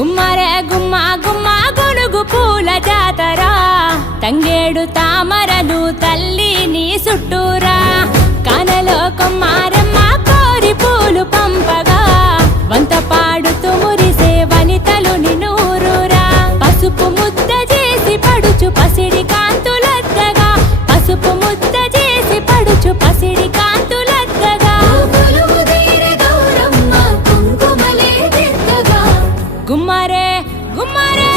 గుమ్మరే గుమ్మ గుమ్మ గొలుగు పూల జాతర తంగేడు తామరలు తల్లి నీ చుట్టూరా కానలో కొమ్మారమ్మ కోరి పూలు పంపగా వంత పాడుతూ మురిసే వనితలు నినూరురా పసుపు ముద్ద చేసి పడుచు పసిడి కాంతులద్దగా పసుపు ముద్ద చేసి పడుచు పసిడి కాంతులద్దగా గుమ్మరే గుమ్మరే